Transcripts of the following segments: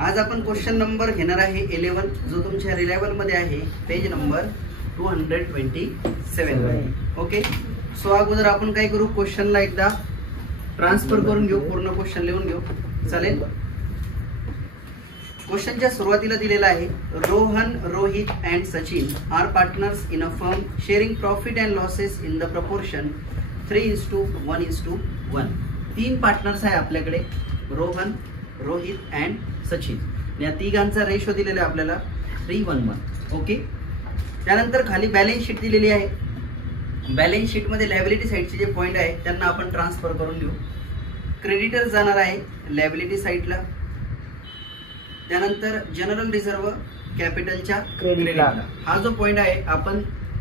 आज आपण question number घेणार आहे 11 जो तुमच्या रिलायबल मध्ये आहे पेज नंबर 227. ओके, सो अगोदर आपण काय करू, क्वेश्चनला एकदा ट्रान्सफर करून घेऊ, पूर्ण क्वेश्चन लिहून घेऊ. चालेल. क्वेश्चनच्या सुरुवातीला दिलेला आहे Rohan, Rohit and Sachin are partners in a firm sharing profit and losses in the proportion 3:1:1. 3 partners आहे आपल्याकडे, रोहन, रोहित अँड सचिन. या तिघांचा रेशो दिलेला आहे आपल्याला 3:1:1. ओके, त्यानंतर खाली बॅलन्स शीट दिलेली आहे. बॅलन्स शीट मध्ये लायबिलिटी साईडचे जे पॉइंट आहे त्यांना आपण ट्रान्सफर करून घेऊ. क्रेडिटर जाणार आहे लायबिलिटी साईडला, त्यानंतर जनरल रिझर्व कॅपिटलच्या क्रेडिटला. हा जो पॉइंट आहे आपण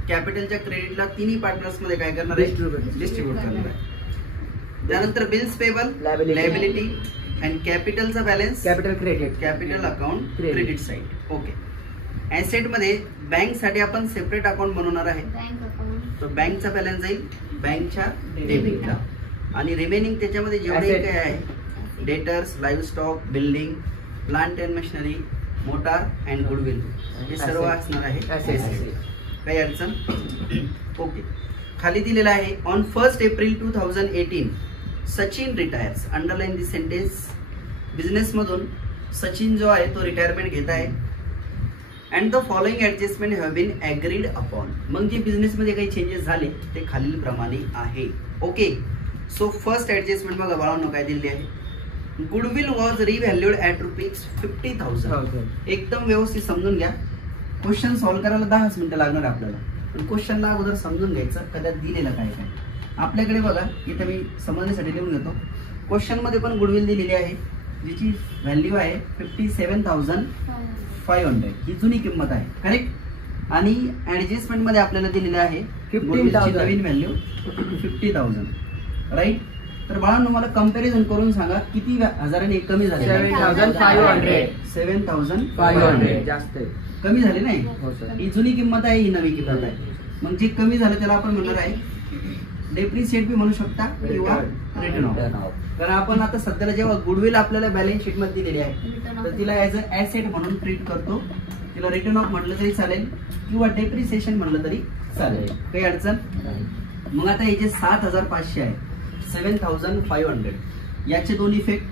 कॅपिटलच्या क्रेडिटला तिन्ही पार्टनर्स मध्ये काय करणार आहे, डिस्ट्रीब्यूट करणार आहे. त्यानंतर बिल्स पेबल लायबिलिटी अँड कॅपिटलचा balance capital credit, capital account credit side. Okay, asset मध्ये बँक साठी आपण सेपरेट अकाउंट बनवणार आहे. तो बँकचा बॅलन्स जाईल बँकच्या डेबिटला आणि रिमेनिंग त्याच्यामध्ये जेवढे काय आहे debtors, live stock, building, plant and machinery, motor and goodwill हे सर्व असणार आहे. काही अडचण. ओके, खाली दिलेला आहे on 1 April 2018 Sachin retires. Underline this sentence. Business मधून सचिन जो आहे तो रिटायरमेंट घेत आहे. And the following adjustment have been agreed upon. मग जे बिझनेस मध्ये काही चेंजेस झाले ते खालील प्रमाणे आहे. ओके, सो फर्स्ट ऍडजस्टमेंट बघा बाळांनो काय दिलेली आहे. Goodwill was revalued at ₹50,000. एकदम व्यवस्थित समजून घ्या. क्वेश्चन सॉल्व्ह करायला 10 मिनिटं लागणार आपल्याला, पण क्वेश्चनला अगोदर समजून घ्यायचं कदाच दिलेलं काय काय. आपल्याकडे बघा इथे मी समजण्यासाठी लिहून घेतो. क्वेश्चन मध्ये पण गुडविल दिलेली आहे जिची व्हॅल्यू आहे 57,500. ही जुनी किंमत आहे, करेक्ट. आणि ऍडजस्टमेंट मध्ये आपल्याला दिलेलं आहे नवीन व्हॅल्यू 50,000, राईट. तर बाळांनो मला कंपॅरिझन करून सांगा किती हजारांनी कमी झाले. 7,500 जास्त कमी झाले नाही. ही जुनी किंमत आहे, ही नवी किंमत आहे. मग जे कमी झालं त्याला आपण म्हणणार आहे डेप्रिशिएट बी म्हणू शकता किंवा रिटर्न ऑफ. कारण आपण आता सध्याला जेव्हा गुडविल आपल्याला बॅलन्स शीट मध्ये दिलेली आहे तर तिला ऍज अ ऍसेट म्हणून ट्रीट करतो. तिला रिटर्न ऑफ म्हटलं तरी चालेल किंवा डेप्रिसिएशन म्हटलं तरी चालेल, काही अडचण. मग आता हे जे 7,500 आहे 7,500 याचे दोन इफेक्ट.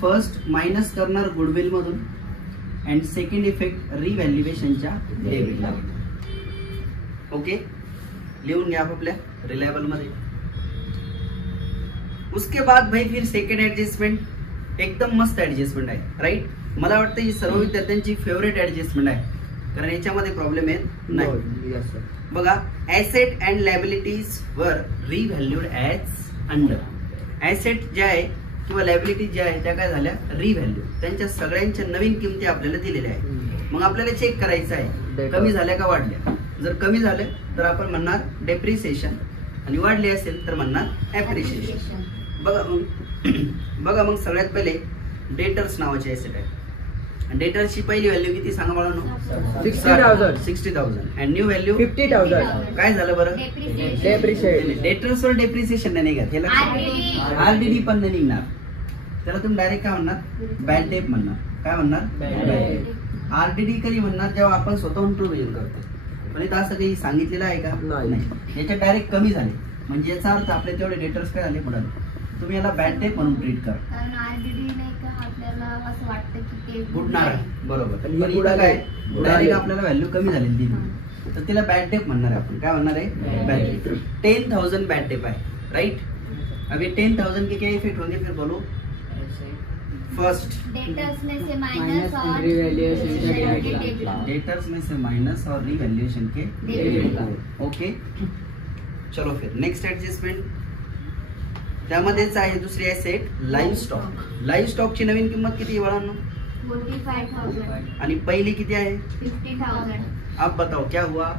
फर्स्ट मायनस करणार गुडविल मधून अँड सेकंड इफेक्ट रिव्हॅल्युएशनच्या डेबिटला. ओके, लिहून घ्या आपल्या रिलायबल मध्ये. उसके बाद भाई फिर सेकंड ऍडजस्टमेंट एकदम मस्त ऍडजस्टमेंट आहे, राईट. मला वाटतं ही सर्व विद्यार्थ्यांची फेवरेट ऍडजस्टमेंट आहे कारण याच्यामध्ये प्रॉब्लेम येत नाही. बघा, ऍसेट अँड लायबिलिटीज वर रिव्हॅल्यूड ॲज अंडर. ऍसेट जे आहे किंवा लायबिलिटी ज्या आहे त्या काय झाल्या रिव्हॅल्यू, त्यांच्या सगळ्यांच्या नवीन किमती आपल्याला दिलेल्या आहेत. मग आपल्याला चेक करायचं आहे कमी झाल्या का वाढल्या. जर कमी झाले तर आपण म्हणणार डेप्रिसिएशन आणि वाढले असेल तर म्हणणार ऍप्रिसिएशन. बघा मग सगळ्यात पहिले डेटर्स नावाचे ऍसेट आहे. डेटर्सची पहिली व्हॅल्यू किती सांगा मला. 60,000 अँड न्यू व्हॅल्यू 50,000. काय झालं बरं, डेटर्स वर डेप्रिसिएशन नाही निघत. ह्याला आरडीडी पण नाही निघणार. त्याला तुम्ही डायरेक्ट काय म्हणणार, बॅड डेट म्हणणार. काय म्हणणार, आरडीडी कधी म्हणणार जेव्हा आपण स्वतःहून प्रोव्हिजन करतो. पण इथं असं काही सांगितलेलं आहे का, नाही. याच्यात डायरेक्ट कमी झाले म्हणजे याचा अर्थ आपले तेवढे डेटर्स काय झाले बुडाले. तुम्ही याला बॅड डेट म्हणून ट्रीट करा. बुडणार आहे, बरोबर. पण काय डायरेक्ट आपल्याला व्हॅल्यू कमी झालेली दिली तर तिला बॅड डेट म्हणणार आहे आपण. काय म्हणणार आहे, बॅड डेट. 10,000 बॅड डेट आहे, राईट. अभी 10,000 के क्या इफेक्ट होंगे फिर बोलो. फर्स्ट डेटर्स में से माइनस और रिवैल्यूएशन के डेबिट. ओके, चलो फिर नेक्स्ट एडजस्टमेंट. त्यामध्येच आहे दुसरी ऍसेट लाईव्ह स्टॉक. लाईव्ह स्टॉकची नवीन किंमत किती आहे बाळांनो, 45,000 आणि पहिली किती आहे 50,000. अब बताओ क्या हुआ,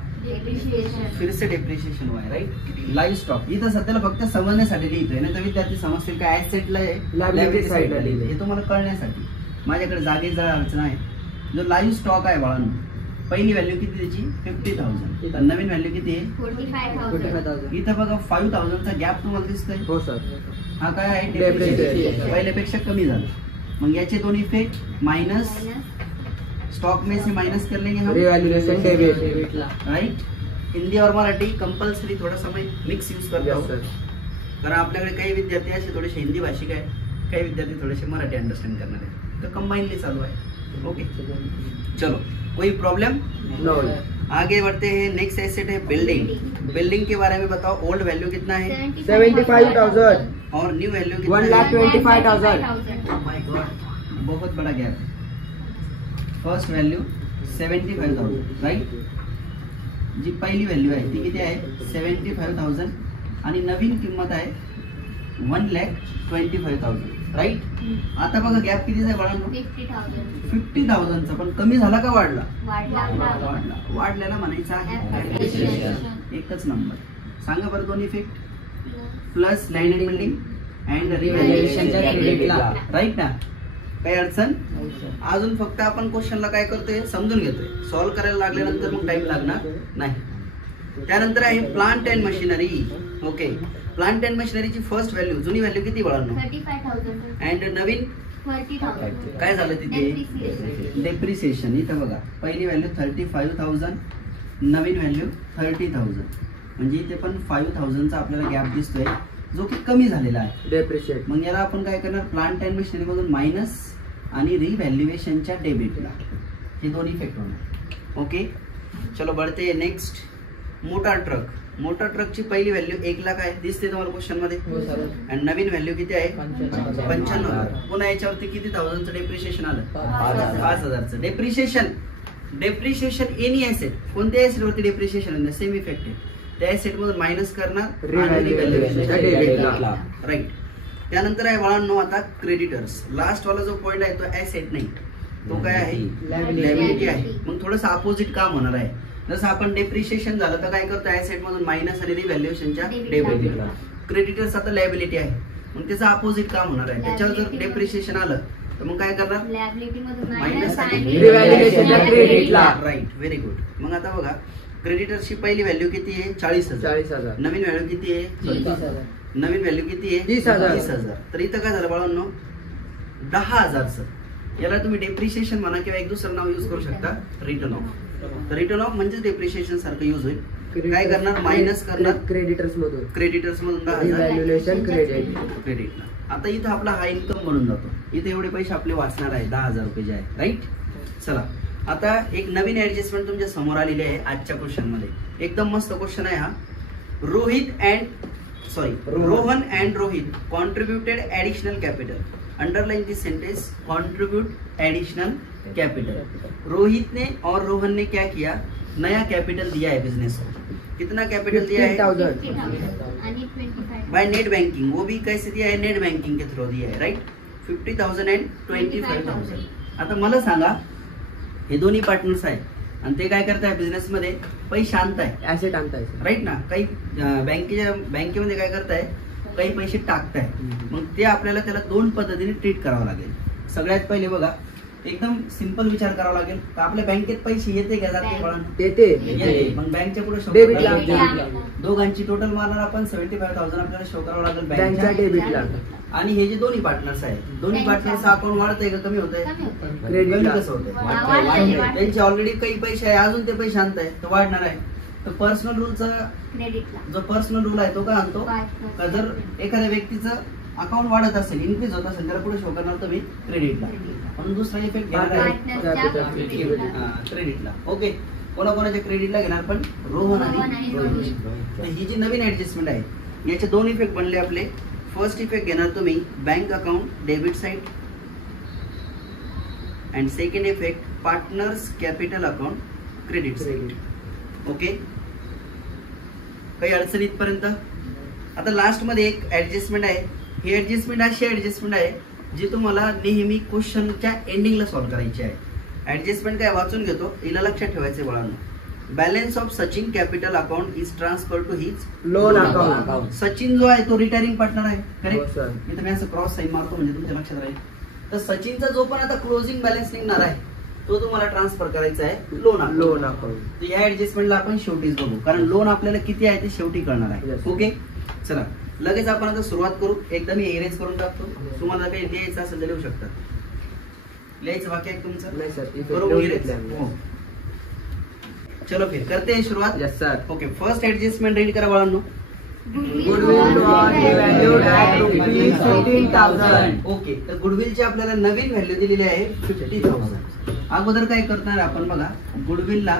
फिर से डेप्रिसिएशन हुआ है, राइट. लाईव्ह स्टॉक इथं सध्याला फक्त समजण्यासाठी लिहितोय ना, तर विद्यार्थी समजतील का ऍसेटला लायबिलिटी साईडला लिहिलंय हे तुम्हाला कळण्यासाठी. माझ्याकडे जागेची जरा अडचण आहे. जो लाईव्ह स्टॉक आहे बाळांनो पहिली व्हॅल्यू किती त्याची 50,000, नवीन व्हॅल्यू किती आहे 45,000. इथं बघा 5,000चा गॅप तुम्हाला दिसतोय. हो सर. हा काय आहे, पहिल्यापेक्षा कमी झालं. मग याचे दोन इफेक्ट माइनस स्टॉक में से माइनस कर लेंगे हम रिवैल्यूएशन डेबिट राइट. हिंदी और मराठी कंपल्सरी थोडासा मैं मिक्स यूज करता हूँ, कारण आपल्याकडे काही विद्यार्थी असे थोडेसे हिंदी भाषिक आहे, काही विद्यार्थी थोडेसे मराठी अंडरस्टँड करणार आहे, तर कंबाइनली चालू आहे. ओके चलो, कोई प्रॉब्लम नो. आगे बढ़ते हैं. नेक्स्ट एसेट है बिल्डिंग. बिल्डिंग के बारे में बताओ. ओल्ड वैल्यू कितना है 75,000 और न्यू वैल्यू कितना 1,25,000. Oh my God, बहुत बड़ा गैप. First value 75,000 right. जी पहिली व्हॅल्यू आहे ती किती आहे 75,000 आणि नवीन किंमत आहे 1,25,000 राईट. आता बघा गॅप किती आहे बाळांनो 50,000 चा. पण कमी झाला का वाढला? वाढला. वाढल्याला म्हणायचं आहे एकच नंबर. सांगा बरं दोन effect. Plus land and building and रिव्हॅल्युएशनच्या क्रेडिटला राईट ना. काही अडचण? अजून फक्त आपण क्वेश्चनला काय करतोय समजून घेतोय. सॉल्व्ह करायला लागल्यानंतर मग टाइम लागणार नाही. त्यानंतर आहे प्लांट अँड मशिनरी. ओके, प्लांट अँड मशिनरीची फर्स्ट व्हॅल्यू जुनी व्हॅल्यू किती बाळांनो 35,000 अँड नवीन 40,000 काय झालं तिथे डेप्रिसिएशन. इथं बघा पहिली व्हॅल्यू 35,000 नवीन व्हॅल्यू 30,000 म्हणजे इथे पण 5,000चा आपल्याला गॅप दिसतोय जो की कमी झालेला आहे डेप्रिशिएट. मग याला आपण काय करणार प्लांट अँड मशिनरी मधून मायनस आणि रिव्हॅल्युएशनच्या डेबिटला हे दोन इफेक्ट होणार. ओके चलो बढ़ते नेक्स्ट. Motor truck. मोटर ट्रकची पहिली व्हॅल्यू 1 लाख आहे दिसते तुम्हाला क्वेश्चन मध्ये आणि नवीन व्हॅल्यू किती आहे 95,000. पुन्हा याच्यावरती किती थाउजंडचं डेप्रिशिएशन आलं 5,000चं डेप्रिशिएशन. डेप्रिशिएशन एनी ऍसेट कोणत्या ऍसेट वरती डेप्रिशिएशन सेम इफेक्ट आहे त्या ऍसेट मधून मायनस करणार रिव्हॅल्युएशनच्या डेबिटला राईट. त्यानंतर आहे बाळांनो आता क्रेडिटर्स. लास्ट वाला जो पॉइंट आहे तो ऍसेट नाही तो काय आहे लायबिलिटी आहे. मग थोडंसं अपोजिट काम होणार आहे. जसं आपण डेप्रिशिएशन झालं तर काय करतो ऍसेट मधून मायनस आणि रिव्हॅल्युएशनच्या डेबिटला. क्रेडिटर्स आता लायबिलिटी आहे मग त्याचं अपोजिट काम होणार आहे. त्याच्यावर जर डेप्रिशिएशन आलं तर मग काय करणार लायबिलिटी मधून मायनस आणि रिव्हॅल्युएशनच्या क्रेडिटला राईट. Very good. मग आता बघा क्रेडिटर्सची पहिली व्हॅल्यू किती आहे 40,000. नवीन व्हॅल्यू किती आहे 30,000. नवीन व्हॅल्यू किती आहे 30,000. तर इथं काय झालं बाळांनो 10,000चं. याला तुम्ही डेप्रिशिएशन म्हणा किंवा एक दुसरं नाव युज करू शकता रिटर्न ऑफ. तर रिटर्न ऑफ म्हणजे डेप्रिशिएशन सारखं युज होईल. काय करणार मायनस करणार क्रेडिटर्स मधून 10,000 रिव्हॅल्युएशन क्रेडिटला. आता इथं आपला हा इन्कम बनून जातो. इथे एवढे पैसे आपले वाचणार आहे 10,000 रुपये जे आहे राईट. चला आता एक नवीन ऍडजस्टमेंट तुमच्या समोर आलेली आहे आजच्या क्वेश्चन मध्ये. एकदम मस्त क्वेश्चन आहे हा. Rohan and Rohit contributed additional capital. Underline this sentence contribute additional capital. Rohit ने और रोहन ने क्या किया नया कैपिटल दिया है बिजनेस को. कितना कैपिटल दिया है 50,000 आणि 25 बाय नेट बैंकिंग. वो भी कैसे दिया है नेट बैंकिंग के थ्रू दिया है राइट. 50,000 अँड 25,000. आता मला सांगा हे दोन्ही पार्टनर्स आहेत आणि ते काय करताय बिझनेस मध्ये पैसे आणताय ऍसेट आणताय राईट ना. काही बँकेमध्ये काय करताय काही पैसे टाकताय. मग ते आपल्याला त्याला दोन पद्धतीने ट्रीट करावं लागेल. सगळ्यात पहिले बघा एकदम सिंपल विचार करावा लागेल तर आपल्या बँकेत पैसे येते का जाते येते. मग बँकच्या पुढे डेबिटला दोघांची टोटल मारणार आपण 75,000 आपल्याला शो करावं लागेल बँकच्या डेबिटला. आणि हे जे दोन्ही पार्टनर्स आहेत दोन्ही पार्टनर्स अकाउंट वाढतंय का कमी होतंय क्रेडिटला कसं होतंय त्यांचे ऑलरेडी काही पैसे आहे अजून ते पैसे आणताय तर वाढणार आहे. तर पर्सनल रूलचा जो पर्सनल रूल आहे तो काय आणतो का जर एखाद्या व्यक्तीचं अकाउंट वाढत असेल इन्क्रीज होत असेल त्याला पुढे शो करणार तुम्ही क्रेडिटला. म्हणून दुसरा इफेक्ट क्रेडिटला. ओके कोणाकोणाच्या क्रेडिटला घेणार पण रोहन आणि रोहित. तर ही जी नवीन ऍडजस्टमेंट आहे याचे दोन इफेक्ट बनले आपले. फर्स्ट इफेक्ट घेणार तुम्ही bank account debit side and second effect partners capital account credit side. Okay काही अडचण इथपर्यंत. आता लास्ट मध्ये एक ऍडजस्टमेंट आहे. ही ऍडजस्टमेंट अशी ऍडजस्टमेंट आहे जी तुम्हाला नेहमी क्वेश्चनच्या एंडिंगला सॉल्व्ह करायची आहे. ऍडजस्टमेंट काय वाचून घेतो हिला लक्षात ठेवायचे बाळांनो. Balance of Sachin capital account is transfer to his loan account. Sachin जो आहे तो रिटायरिंग पार्टनर आहे करेक्ट. sir. मी तुम्ही असं क्रॉस साईन मारतो म्हणजे तुमच्या लक्षात राहील. तर सचिनचा जो पण आता क्लोजिंग बॅलन्स निघणार आहे तो तुम्हाला ट्रान्सफर करायचा आहे लोन अकाउंट. तर या ऍडजस्टमेंटला आपण शेवटीच बघू कारण लोन आपल्याला किती आहे ते शेवटी कळणार आहे. Yes. ओके चला लगेच आपण आता सुरुवात करू. एकदा मी एरेज करून टाकतो. तुम्हाला काही लिहायचं असेल तर लिहू शकता. लिहायचं बाकी आहे तुमचं? नाही सर बरोबर लिहिलंय? हो. चलो फिर करते हैं शुरुआत. Yes sir. Okay, first adjustment read करा बाळांनो. Goodwill valued at ₹15,000. ओके, तर गुडविलची आपल्याला नवीन व्हॅल्यू दिलेली आहे 50,000. अगोदर काय करणार आपण बघा, गुडविलला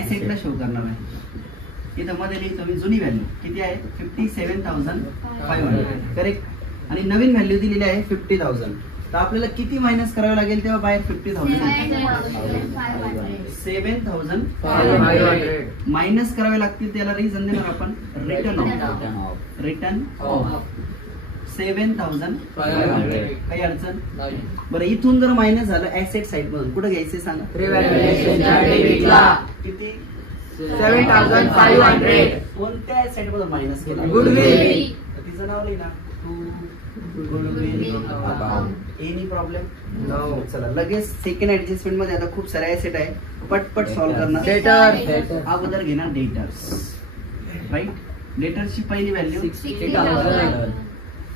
ऍसेटला शो करणार आहे. इथं मध्ये लिहितो मी जुनी व्हॅल्यू किती आहे 57,500. करेक्ट. आणि नवीन व्हॅल्यू दिलेली आहे 50,000. तर आपल्याला किती मायनस करावं लागेल तेव्हा बाहेर 50,000 7,500 मायनस करावे लागतील. त्याला रिझन देणार आपण रिटर्न ऑफ 7,500. काही अडचण? बरं, इथून जर मायनस झालं ऍसेट साइड मधून कुठे घ्यायचे सांगा? रिव्हॅल्युएशनच्या डेबिटला. किती? 7,500. कोणत्या ऍसेट मधून मायनस केला? गुडविल. तिचं नाव लिही ना. Goodwill account. Any problem? No. चला लगेच सेकंड ऍडजस्टमेंट मध्ये आता खूप सारे ऍसेट आहे, पटपट सॉल्व्ह करणार. डेटर. अगोदर घेणार डेटर्स. राईट. डेटर्सची पहिली व्हॅल्यू 60,000.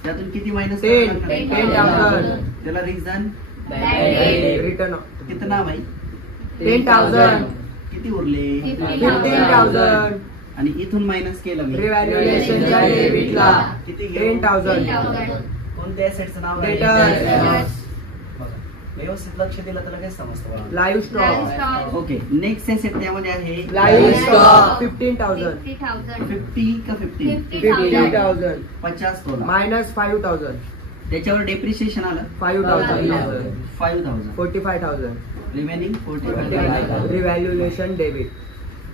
त्यातून किती मायनस? 10,000. त्याला रिझन रिटर्न कितना भाई? 10,000. किती उरले? 15,000. आणि इथून मायनस केलं मी रिव्हॅल्युएशनच्या डेबिटला. किती घेऊ? 10,000. कोणत्या ऍसेटचं नाव आहे? डेटर्स. बघा, व्यवस्थित लक्ष दिलं तर लगेच समजतं. Live stock. Okay, next asset त्यामध्ये आहे लाईव्ह स्टॉक 15,000. 50 का 15? 50,000. 50 तोला. मायनस 5,000. त्याच्यावर डेप्रिशिएशन आलं 5,000. 5,000. 45,000. रिमेनिंग 45,000. Revaluation debit.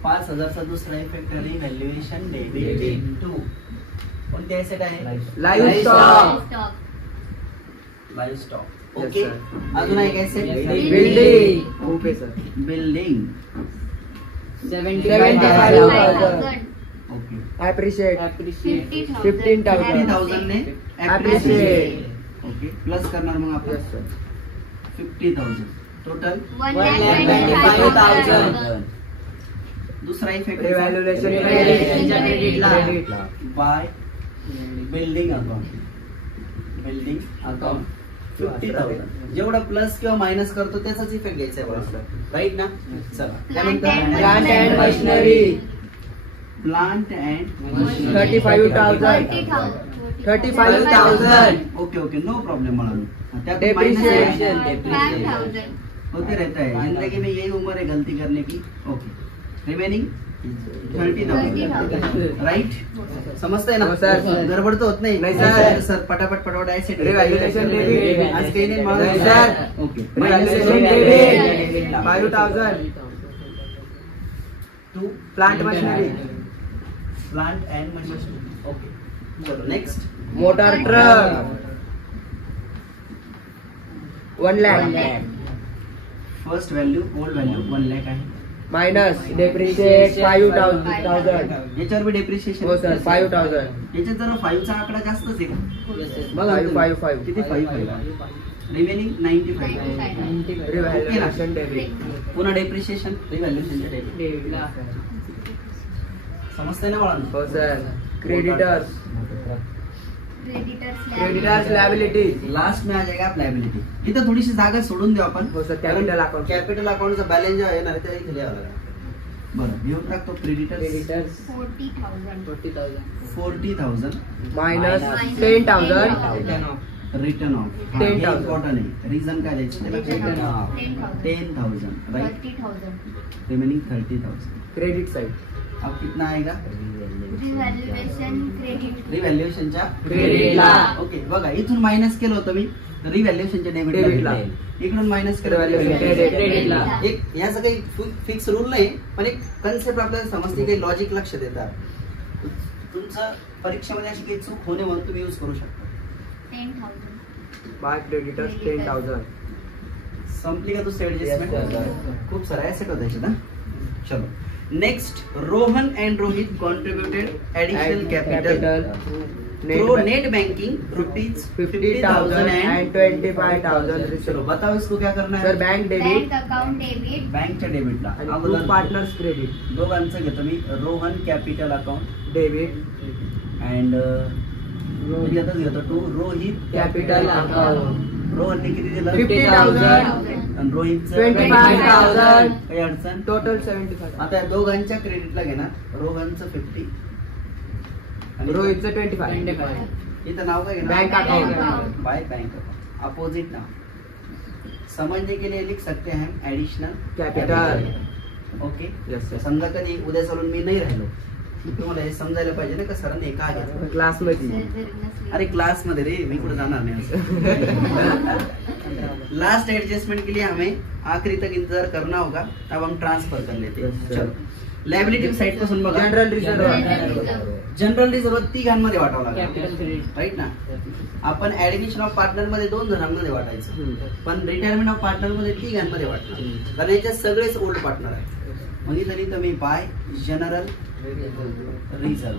5,000चा दुसरा इफेक्ट रिव्हॅल्युएशन डेबिट 2. कोणते ऍसेट आहे? Live stock. Live stock. Yes, okay, sir. अजून एक asset building. Okay sir. Building. 75,000. Okay, appreciate. 50,000. 50,000 ने ऍप्रिशिएट. ओके, प्लस करणार मग आपण यस सर. 50,000 टोटल. 1,25,000. दुसरा इफेक्ट रिव्हॅल्युएशन क्रेडिटला. By building account. Building account 50,000. जेवढा प्लस किंवा मायनस करतो त्याचाच इफेक्ट घ्यायचा आहे, राईट ना? चला त्यानंतर plant and machinery. Plant and 35,000. 35,000. Okay okay, no problem. मला Depreciation. होते रहता है, जिंदगी में यही उम्र है गलती करने की. Okay, remaining 30,000. राइट. समजतंय ना? हो सर. गडबड तर होत नाही. नाही सर. सर पटापट पटापट ऍसेट रिव्हॅल्युएशन डेबिट. आज काही नाही नाही sir. Okay, revaluation debit 5,000. To plant machinery. Plant and machinery. Okay, चलो next. Motor truck 1 lakh. First value old value 1 lakh आहे. Minus depreciate 5,000. याच्यावर बी डेप्रिशिएशन. हो सर 5,000. याच्यात जरा 5चा आकडा जास्तच आहे. बघा 5. किती 5 आहे. रिमेनिंग 95. Revaluation debit. पुन्हा डेप्रिशिएशन रिव्हॅल्युएशनच्या डेबिट. समजतंय ना बाळांनो? हो sir. Creditors. Creditors liability. Last में आ जाएगा आप लायबिलिटी. इथं थोडीशी जागा सोडून देऊ आपण. हो सर. Capital account. कॅपिटल अकाउंटचा बॅलन्स जो आहे ना त्या इथे लिहावा लागेल. बरं, घेऊन टाकतो creditors 40,000 minus 10,000. Return of 10,000. Important आहे. रिझन काय द्यायचं त्याला? 10,000. राइट. रिमेनिंग 30,000. Credit side. अब कितना आएगा? रिव्हॅल्युएशनच्या क्रेडिटला. ओके, बघा इथून मायनस केलं होतं मी रिव्हॅल्युएशनच्या डेबिटला. डेबिटला. इकडून मायनस केलं क्रेडिटला. एक याचं काही फिक्स रूल नाही, पण एक कन्सेप्ट आपल्याला समजते, काही लॉजिक लक्ष देतात. तुमचं परीक्षेमध्ये अशी काही चूक होणे म्हणून तुम्ही यूज करू शकता. 10,000. By creditors 10,000. संपली का दुसरी ऍडजस्टमेंट? Yes, sir. खूप सारे ऍसेट होते याच्यात. चलो next. Rohan and Rohit contributed additional capital through net banking rupees 50,000 and 25,000. चलो बताओ इसको क्या करना है? Sir bank debit. Bank account debit. बँकच्या डेबिटला आणि अगोदर पार्टनर्स क्रेडिट. दोघांचं घेतो मी. Rohan capital account debit and याच्यातच घेतो टू रोहित कॅपिटल अकाउंट. रोहनने किती दिलं 50,000 आणि रोहितचं 25,000 काही अडचण. टोटल 75. आता या दोघांच्या क्रेडिटला घेणार. रोहनचं 50 आणि रोहितचं 25. इथं नाव काय घेणार? Bank account. By bank account. Opposite नाव समझने के लिए लिख सकते हैं additional capital. Okay. Yes, sir. समजा कधी उद्या चालून मी नाही राहिलो, तुम्हाला हे समजायला पाहिजे ना का सरांनी हे का घेतलं. क्लास मध्ये. अरे क्लास मध्ये रे, मी कुठे जाणार नाही. लास्ट एडजस्टमेंट के लिए हमें आखिरी तक इंतजार करना होगा. अब हम ट्रांसफर कर लेते हैं. Yes, sir. चलो लायबिलिटी साइड पासून बघा. General reserve. जनरल रिझर्व तिघांमध्ये वाटावं लागेल, राईट ना. आपण ऍडमिशन ऑफ पार्टनर मध्ये 2 जणांमध्ये वाटायचं, पण रिटायरमेंट ऑफ पार्टनर मध्ये तिघांमध्ये वाटणार, कारण याच्यात सगळेच ओल्ड पार्टनर आहेत. मग इथं तुम्ही बाय जनरल रिझर्व.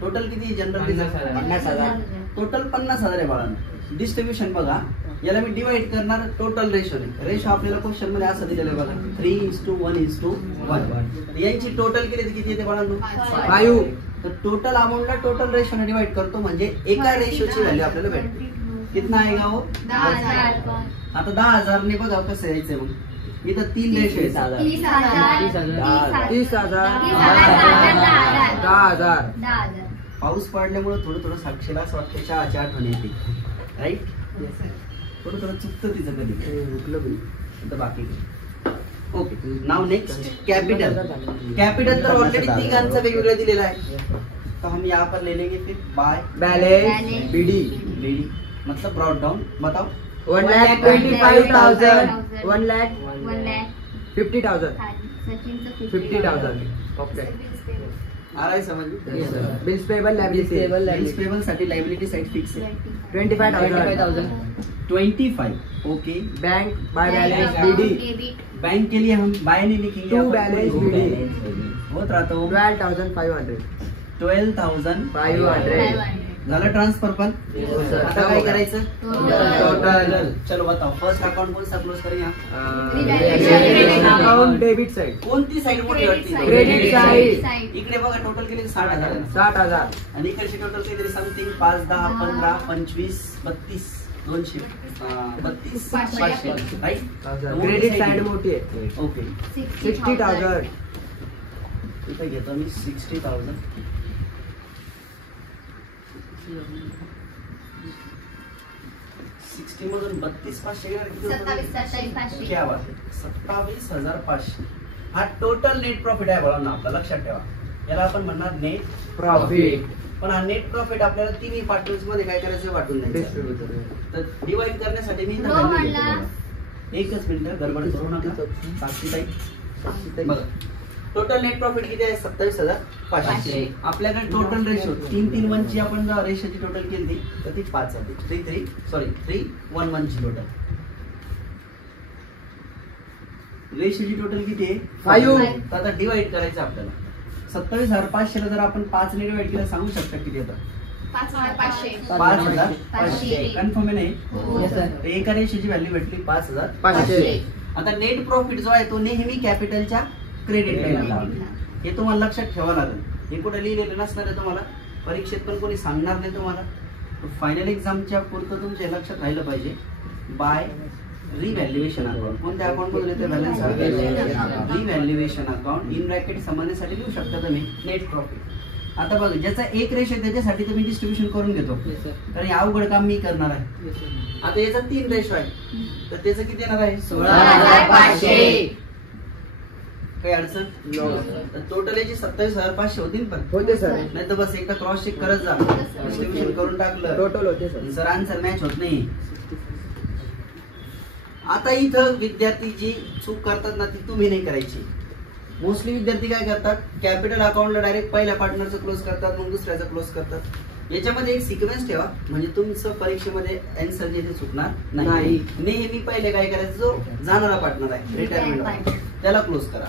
टोटल किती जनरल रिझर्व? 50,000. टोटल 50,000 आहे बाळांनो. डिस्ट्रीब्युशन बघा, याला मी डिवाइड करणार टोटल रेशोने. रेशो आपल्याला क्वेश्चन मध्ये असं दिलेलं आहे बघा, 3:1:1. यांची टोटल केली किती येते बाळांनो? 5. तर टोटल अमाऊंटला टोटल रेशोने डिवाइड करतो म्हणजे एका रेशोची व्हॅल्यू आपल्याला भेटते. कितना आहे का हो? 10,000. आता 10,000 ने बघा कसं यायचंय. मग इथं 3 रेशो आहेत. 30,000. 30,000. 10,000. 10,000. पाऊस पडल्यामुळे थोडं साक्षीला असं वाटतं चहाची आठवण येते, राईट. थोडं चुकतं तिचं कधी. तर बाकी ओके. नाव नेक्स्ट कॅपिटल. कॅपिटल तर ऑलरेडी तिघांचं वेगवेगळं दिलेलं आहे, तो हम यहाँ पर ले लेंगे फिर बाय बैलेंस बीडी. बीडी मतलब ब्रॉड डाउन. बताओ. 1,25,000. 1,50,000. 1,50,000. सचिनचं 50,000. ओके. आ रहा है समझ? Bills payable liability. Bills payable साठी लायबिलिटी साइड फिक्स आहे 25,000. 25. Okay. Bank by balance B D. Bank के लिए हम बाय नहीं लिखेंगे, टू अपन बैलेंस टू बीडी. बैलेंस होत राहतो. 12,500. 12,500 झालं ट्रान्सफर. पण आता काय करायचं? टोटल. चलो बताओ. फर्स्ट अकाउंट कौन सा क्लोज करें यहाँ? Account debit side. कोणती साइड मोठी वाटते? Credit side. इकडे बघा टोटल केले 60,000 आहे ना? 60,000. आणि इकडची टोटल काहीतरी समथिंग 5, 10, 15, 25, 32, 200, 32, 500, राईट. क्रेडिट साइड मोठी आहे. ओके. 60,000. इथे घेतो मी 60,000. 60 मधून 32,500 क्या बात आहे. 27,500 हा टोटल नेट प्रॉफिट आहे बाळांनो. आपला लक्षात ठेवा, याला आपण म्हणणार नेट प्रॉफिट. पण हा नेट प्रॉफिट आपल्याला तिन्ही पार्टनर्स मध्ये काय करायचं? वाटून द्यायचं. तर डिवाइड करण्यासाठी मी इथं value घेतो बघा. एकच मिनिट, गडबड करू नका. साक्षीताई बघा, टोटल नेट प्रॉफिट किती आहे? 27,500. आपल्याकडे टोटल रेशो 3:1 ची आपण जर रेशोची टोटल केली तर ती 5 आली. 3:1 ची टोटल रेशोची टोटल किती आहे? 5. तर आता डिवाइड करायचं आपल्याला. 27,500 ला जर आपण 5 ने डिवाइड केलं सांगू शकता किती होतं? 5,500. कन्फर्म आहे नाही? एका रेशोची व्हॅल्यू भेटली 5,500. आता नेट प्रॉफिट जो आहे तो नेहमी कॅपिटलच्या क्रेडिट लाईनला हे तुम्हाला लक्षात ठेवावं लागेल. हे कुठे लिहिलेलं नसणार आहे तुम्हाला, परीक्षेत पण कोणी सांगणार नाही तुम्हाला. फायनल एक्झामच्या पुरतं तुमच्या लक्षात राहिलं पाहिजे. By revaluation account. कोणत्या अकाउंट मधून येते balance? Revaluation account. In bracket समजण्यासाठी लिहू शकता तुम्ही नेट प्रॉफिट. आता बघा, ज्याचा एक रेशो त्याच्यासाठी तुम्ही डिस्ट्रीब्युशन करून घेतो, कारण हे अवघड काम मी करणार आहे. आता याचा 3 रेशो आहे, तर त्याचं किती येणार आहे? 16,500. काही अडचण? टोटल याची 27,500 होतील. पण होते सर. नाही तर बस एकदा क्रॉस चेक करत जा. डिस्ट्रीब्युशन करून टाकलं टोटल होते सर. सर आन्सर मॅच होत नाही. आता इथं विद्यार्थी जी चूक करतात ना ती तुम्ही नाही करायची. मोस्टली विद्यार्थी काय करतात? कॅपिटल अकाउंटला डायरेक्ट पहिल्या पार्टनरचं क्लोज करतात, मग दुसऱ्याचं क्लोज करतात. याच्यामध्ये एक सिक्वेन्स ठेवा, म्हणजे तुमचं परीक्षेमध्ये आन्सर जे चुकणार नाही. नेहमी पहिले काय करायचं? जो जाणारा पार्टनर आहे रिटायरमेंट त्याला क्लोज करा.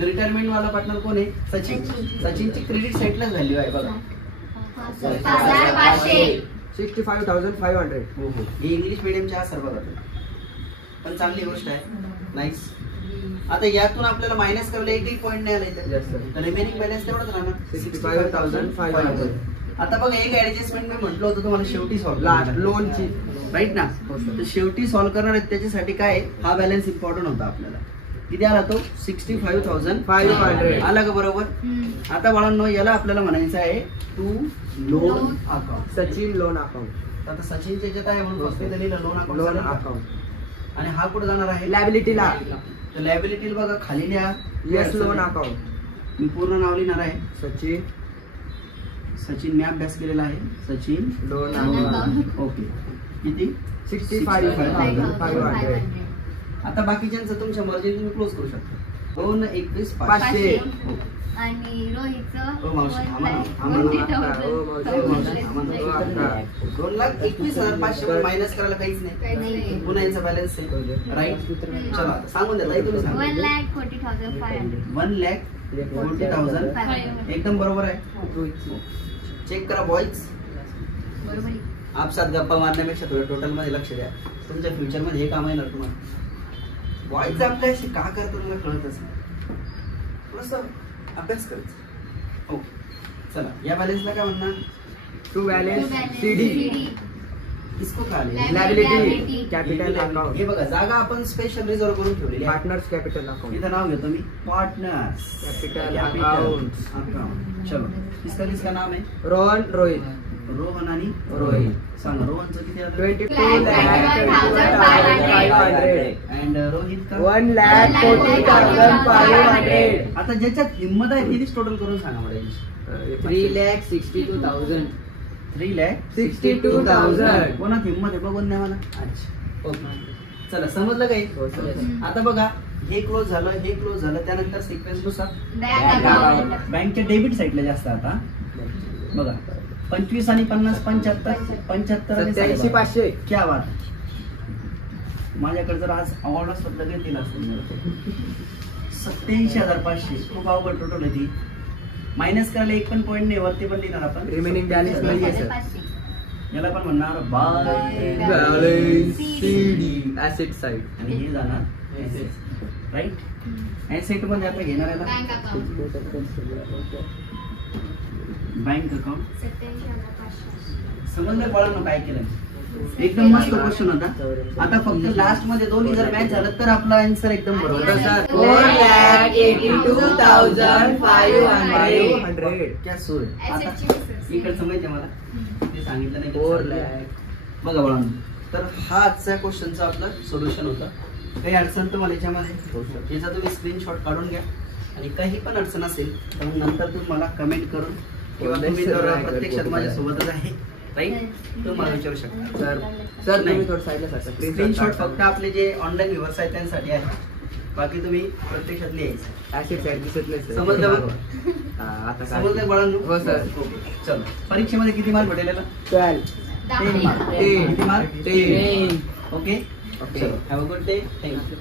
रिटायरमेंट वाला पार्टनर कोण आहे? सचिन. सचिनची क्रेडिट साईडलाच व्हॅल्यू आहे बघा 65,500. ही इंग्लिश मिडियमच्या सर बघा, पण चांगली गोष्ट आहे. नाईस. आता यातून आपल्याला मायनस करायला एकही पॉईंट नाही आला इथे, तर रिमेनिंग बॅलन्स तेवढाच राहणार 65,500. आता बघा एक ऍडजस्टमेंट मी म्हटलं होतं तुम्हाला शेवटी लोनची राईट ना. तर शेवटी सॉल्व्ह करणार आहेत त्याच्यासाठी काय हा बॅलन्स इम्पॉर्टंट होता आपल्याला. किती आला तो 65,500 आला का बरोबर. आता बाळांनो याला आपल्याला म्हणायचं आहे to loan account. Sachin loan account. आता सचिनचे जे आहे म्हणून फक्त लिहिलं लोन लोन अकाउंट. अकाउंट आणि हा कुठे जाणार आहे लायबिलिटीला. तर लायबिलिटी बघा खाली लिहा. Yes loan account. मी पूर्ण नाव लिहिणार आहे. सचिन मी अभ्यास केलेला आहे. Sachin loan account. ओके. किती 65,500. आता बाकीच्यांचं तुमच्या मर्जीने तुम्ही क्लोज करू शकता. 2,21,500. 500. आणि रोहितचं हो मावशी, 1 आम्हाला- lakh आम्हाला- 20,000. हो मावशी, हो मावशी, मावशी. आम्हाला- 2,21,500 मायनस करायला काहीच नाही. काही नाही. पुन्हा यांचा बॅलन्स आहे राईट. चला आता सांगून द्या ताई तुम्ही सांगा. 1,40,500. 1,40,000 एकदम बरोबर आहे. चेक करा बॉयज. बरोबर आहे. आपसात गप्पा मारण्यापेक्षा थोडं टोटल मध्ये लक्ष द्या. तुमच्या फ्युचर मध्ये हे काम येणार तुम्हाला. बॉयज आपल्याशी का करतो मला कळतच नाही. थोडंसं अभ्यास करायचं. हो चला या बॅलन्सला काय म्हणणार. To balance CD. इसको काय आले लायबिलिटी कॅपिटल अकाउंट. हे बघा जागा आपण स्पेशल रिझर्व करून ठेवलेली आहे. Partners capital account. इथं नाव घेतो मी पार्टनर्स Capital account. अकाउंट. चलो किसका नाम आहे रोहन रोहित. रोहन आणि रोहित. सांगा रोहनचं किती आलं 22,21,500. अँड रोहित का 1,40,500. आता ज्याच्यात हिंमत आहे तिथेच टोटल करून सांगा मला. 3,62,000. 3,62,000 कोणात हिंमत आहे बघून द्या मला. अच्छा ओके चला समजलं काही. आता बघा हे क्लोज झालं हे क्लोज झालं त्यानंतर सिक्वेन्स नुसार बँकच्या डेबिट साईडला जास्त. आता बघा 25 आणि 50 75 आणि 87,500. क्या बात. माझ्याकडे जर आज अवॉर्ड असतं तर घेतील असतं 87,500. खूप अवघड टोटल आहे ती. मायनस करायला एक पण पॉईंट नाही वरती पण लिहिणार आपण. रिमेनिंग बॅलन्स नाहीये सर. याला पण म्हणणार by balance CD asset side. आणि हे जाणार राईट. ऍसेट मध्ये आपण घेणार याला बँक अकाउंट. Bank account. 87,500. समजलं कळलं काय केलं. एकदम मस्त क्वेश्चन होता. आता फक्त लास्ट मध्ये दोन्ही जर मॅच झालं तर आपला आन्सर एकदम बरोबर आहे. सर 4,82,500. क्या सोय. आता इकडचं माहिती आहे मला ते सांगितलं नाही. 4 lakh. बघा बाळांनो तर हा आजच्या क्वेश्चनचं आपलं सोल्युशन होतं. काही अडचण तुम्हाला याच्यामध्ये याचा तुम्ही स्क्रीनशॉट काढून घ्या आणि काही पण अडचण असेल तर मग नंतर तुम्हाला कमेंट करून किंवा तुम्ही जर प्रत्यक्षात माझ्यासोबतच आहे राईट तुम्हाला विचारू शकता. सर तुम्ही थोडं साईडला सरका. स्क्रीनशॉट फक्त आपले जे ऑनलाईन व्ह्युअर्स आहेत त्यांसाठी आहे. बाकी तुम्ही प्रत्यक्षात लिहायचं. ऍसेट साइड दिसत नाही सर. समजलं बघ. आता काय समजलं बाळांनो. हो सर. चलो परीक्षेमध्ये किती मार्क भेटलेला 12. 10 मार्क. किती मार्क 10. Okay Okay. चलो have a good day. Thank you.